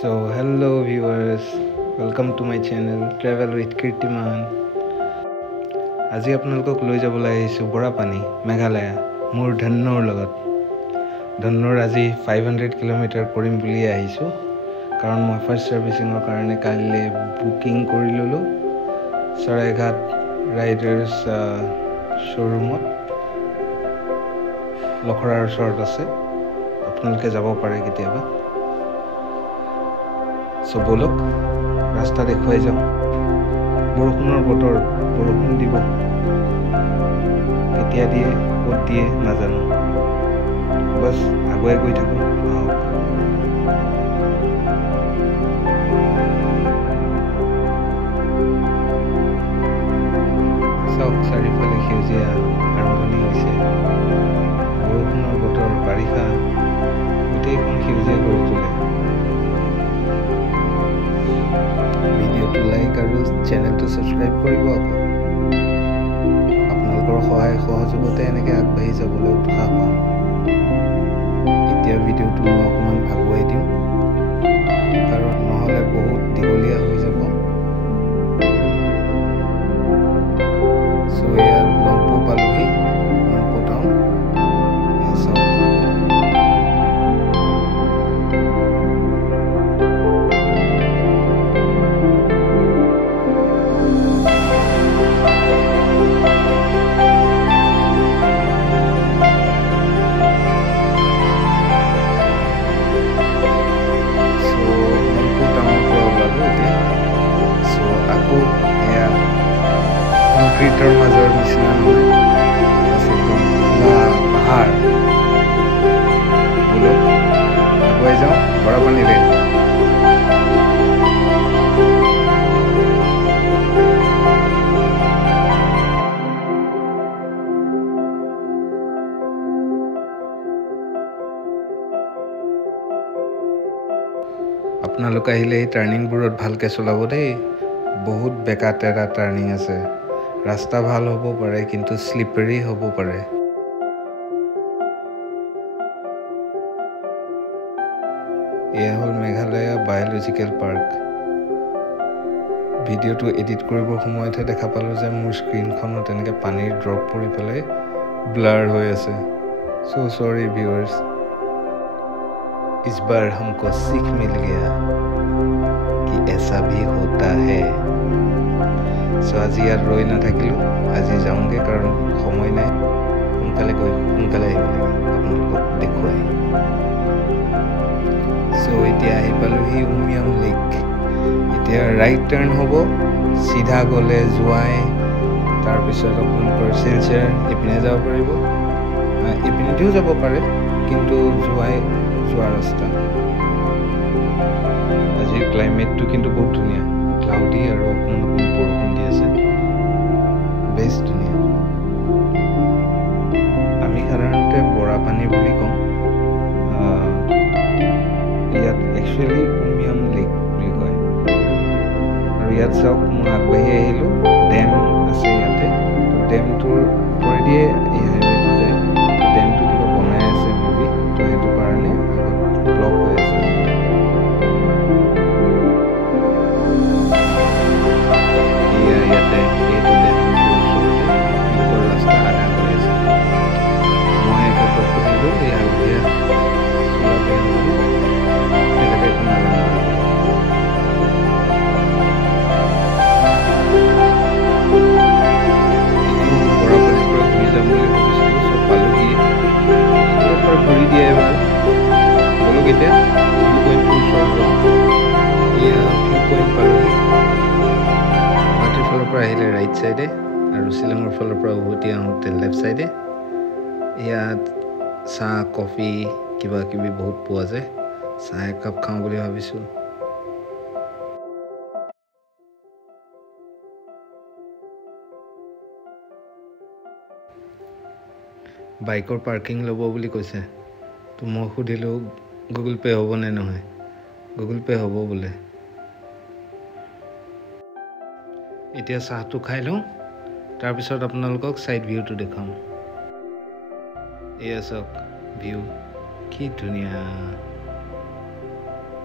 So hello viewers, welcome to my channel Travel with Kirtiman. আজি আপোনালোকক লৈ যাবলৈ আহিছো বৰাপানী মেঘালয় মোৰ ধন্নৰ লগত ধন্নৰ আজি 500 কিলোমিটাৰ কৰিম বুলি আহিছো কাৰণ মই ফাৰ্স্ট সাৰ্ভিসিংৰ কাৰণে কাইলৈ বুকিং কৰি ললো সৰাইঘাট ৰাইডাৰ্ছ শ্বৰুমত লখৰাৰ ওচৰত আছে আপোনালোকে যাব পাৰে কেতিয়াবা So bolok rasta dekhuai jao borokhunor botor borokhun dibo ketia die kot die najano bas aguai goi thaku sok sarifale khiujia arambani hoise borokhunor botor barikha gotei kon khiujia kori tule video to like আৰু channel to subscribe কৰিব আপোনালোকৰ সহায় সহযোগতে এনেকৈ আগবাঢ়ি যাবলৈ উৎসাহ পাম এতিয়া ভিডিওটো মই অকমান আগুৱাই দিম কাৰণ নহলে বহুত দীঘলীয়া হৈ যাব সো ইয়াৰ লংপো পালোহি লংপো town Concreter mazor nisna noy ase khula pahar bolo aguai jao Borapani re আপোনালোক আহিলে এই টাৰ্নিং বোৰত ভালকে চলাব দেই বহুত বেকা তেৰা টাৰ্নিং আছে रास्ता ভাল হ'ব পাৰে কিন্তু স্লিপাৰি হ'ব পাৰে এয়া হ'ল মেঘালয় বায়োলজিক্যাল পাৰ্ক ভিডিওটো এডিট কৰিবৰ সময়তে দেখা পালো যে মোৰ স্ক্ৰিনখনত এনেকৈ পানীৰ ড্ৰপ পৰি পেলাই ব্লাৰ হৈ আছে সো সৰি ভিউয়াर्स इस बार हमको सीख मिल गया कि ऐसा भी होता है सो আজি ইয়াত ৰৈ নাথাকিলো আজি যাওঁগে কাৰণ সময় নাই সোনকালে গৈ সোনকালে আহিব লাগিব আপোনালোকক দেখুৱাই সো এতিয়া আহি পালোহি উমিয়াম লেক এতিয়া ৰাইট টাৰ্ণ হ'ব সিধা গ'লে জুৱাই তাৰপিছত আপোনালোকৰ শিলচৰ ইপিনে যাব পাৰিব ইপিনেও যাব পাৰে কিন্তু জুৱাই যোৱা ৰাস্তা আজি ক্লাইমেটটো কিন্তু বহুত ধুনীয়া ক্লাউডি আৰু অকণমান বৰষুণ দি আছে বেছ ধুনীয়া আমি সাধাৰণতে বৰাপানী বুলি কওঁ ইয়াত একচুৱেলি উমিয়াম লেক বুলি কয় আৰু ইয়াত চাওক মই আগবাঢ়ি আহিলোঁ ডেম আছে ইয়াতে ডেমটোৰ ওপৰেদিয়ে এই হাইৱেটো যায় ডেমটো কিবা বনাই আছে মেবি তো সেইটো কাৰণে ব্লক হৈ আছে ঘূৰি দিয়ে এবাৰ বলক এতিয়া ভিউ পইণ্টটোৰ ওচৰত যাওঁ এয়া ভিউ পইণ্ট পালোহি গুৱাহাটীৰ ফালৰ পৰা আহিলে ৰাইট চাইডে আৰু শ্বিলঙৰ ফালৰ পৰা উভতি আহোঁতে লেফ্ট চাইডে ইয়াত চাহ কফি কিবা কিবি বহুত পোৱা যায় চাহ একাপ খাওঁ বুলি ভাবিছোঁ বাইকৰ পাৰ্কিং ল'ব বুলি কৈছে তো মই সুধিলোঁ গুগল পে' হ'ব নে নহয় গুগল পে' হ'ব বোলে এতিয়া চাহটো খাই লওঁ তাৰপিছত আপোনালোকক সাইড ভিউটো দেখাম এয়া চাওক ভিউ কি ধুনীয়া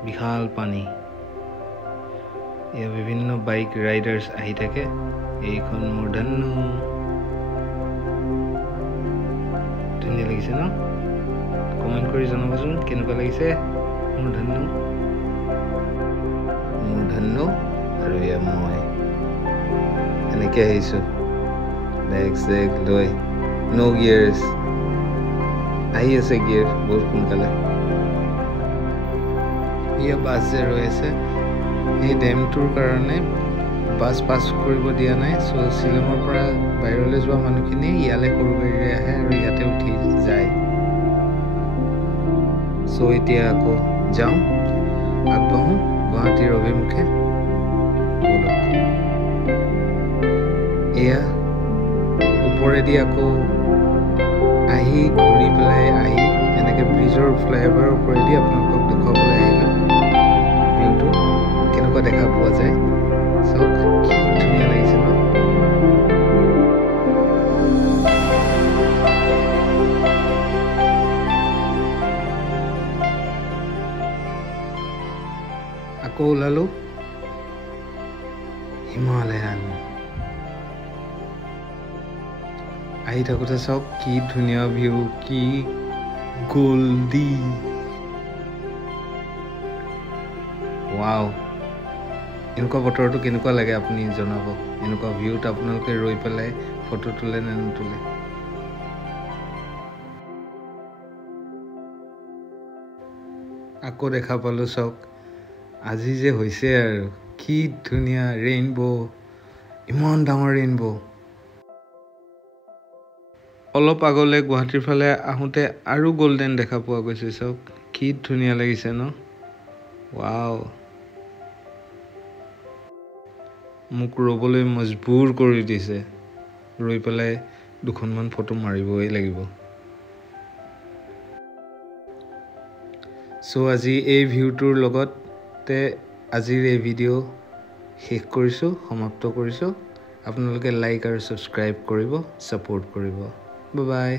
বিশাল পানী ইয়াত বিভিন্ন বাইক ৰাইডাৰ্ছ আহি থাকে এইখন মূৰ্ধন্য ধুনীয়া লাগিছে ন কমেণ্ট কৰি জনাবচোন কেনেকুৱা লাগিছে মূৰ্ধন্য আৰু এয়া মই এনেকৈ আহিছোঁ বেগ চেগ লৈ ন' গিয়াৰ্ছ আহি আছে গিয়াৰ বহুত সোনকালে এয়া বাছ যে ৰৈ আছে এই ডেমটোৰ কাৰণে বাছ পাছ কৰিব দিয়া নাই চ' শ্বিলঙৰ পৰা বাহিৰলৈ যোৱা মানুহখিনি ইয়ালৈ সৰু গাড়ীৰে আহে আৰু ইয়াতে উঠি যায় চ' এতিয়া আকৌ যাওঁ আগবাঢ়োঁ গুৱাহাটীৰ অভিমুখে এয়া ওপৰেদি আকৌ আহি ঘূৰি পেলাই আহি এনেকৈ ব্ৰিজৰ ফ্লাইঅভাৰৰ ওপৰেদি আপোনালোকক দেখুৱাবলৈ আহিলোঁ ভিউটো কেনেকুৱা দেখা পোৱা যায় চাওক কি ধুনীয়া লাগিছে ন আকৌ ওলালোঁ হিমালয়ান আহি থাকোঁতে চাওক কি ধুনীয়া ভিউ কি গল্ডি ৱাও এনেকুৱা বতৰটো কেনেকুৱা লাগে আপুনি জনাব এনেকুৱা ভিউত আপোনালোকে ৰৈ পেলাই ফটো তোলে নে নুতোলে আকৌ দেখা পালোঁ চাওক আজি যে হৈছে আৰু কি ধুনীয়া ৰেইনবো ইমান ডাঙৰ ৰেইনবো অলপ আগলৈ গুৱাহাটীৰ ফালে আহোঁতে আৰু গল্ডেন দেখা পোৱা গৈছে চাওক কি ধুনীয়া লাগিছে ন ৱাও মোক ৰ'বলৈ মজবুৰ কৰি দিছে ৰৈ পেলাই দুখনমান ফটো মাৰিবই লাগিব চ' আজি এই ভিউটোৰ লগতে আজিৰ এই ভিডিঅ' শেষ কৰিছোঁ সমাপ্ত কৰিছোঁ আপোনালোকে লাইক আৰু ছাবস্ক্ৰাইব কৰিব ছাপোৰ্ট কৰিব বাই বাই